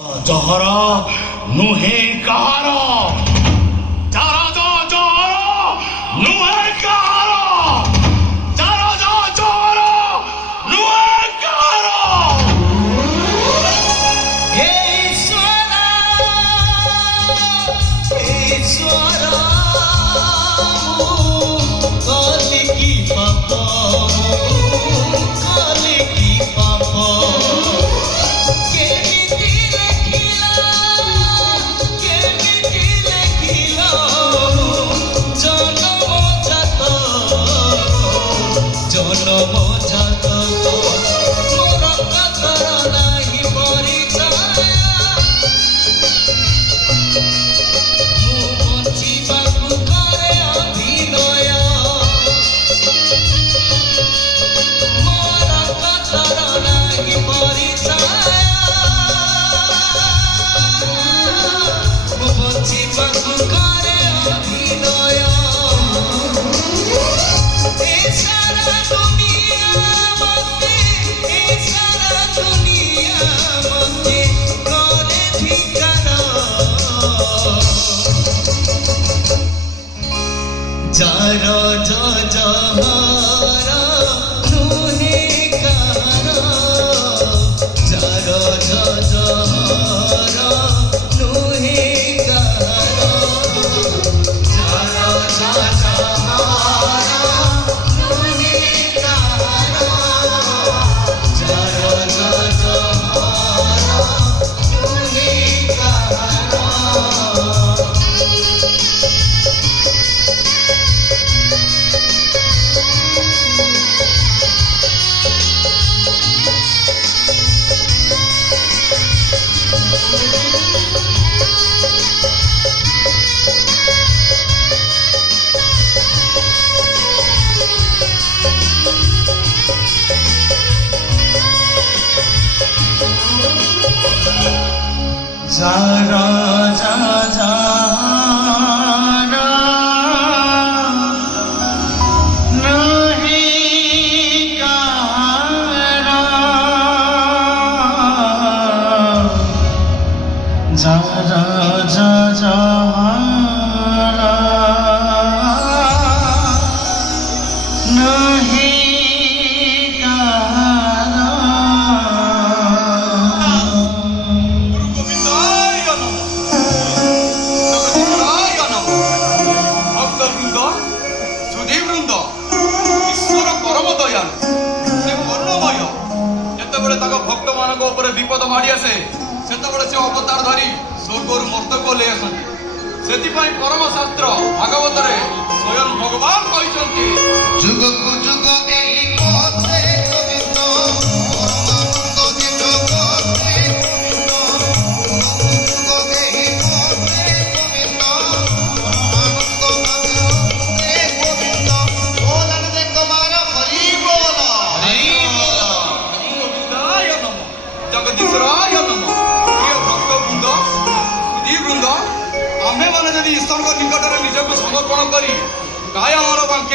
जहरा नुहे कहारा जरा जा जहरा नुहे कहारा जरा जा जहरा नुहे कहारा हे ईश्वरा काली की पापा काली की पापा जरा जा जहरा नुहे कहारा जरा जा जहरा नुहे कहारा जरा जा जहरा नुहे कहारा जरा जा जहरा नुहे कहारा जरा जा जहरा नुहे कहारा जरा जा जहरा नुहे भक्त मान विपद माड़ी आसे से अवतार धरी स्वर्गर मर्तक ले आसती परम शास्त्र भागवत स्वयं भगवान कहते जुग को जुग एही पथे गोविंद परमानंद जगते जुग एही पथे गोविंद परमानंद भगते गोविंद बोलन दे कुमार हरि बोल गोविंदाय नमः जगदीश्वराय नमः। प्रिय भक्त वृंद सुधी वृंद आमे माने जदि ईश्वर निकट में निजक समर्पण करी काय आमर बांकी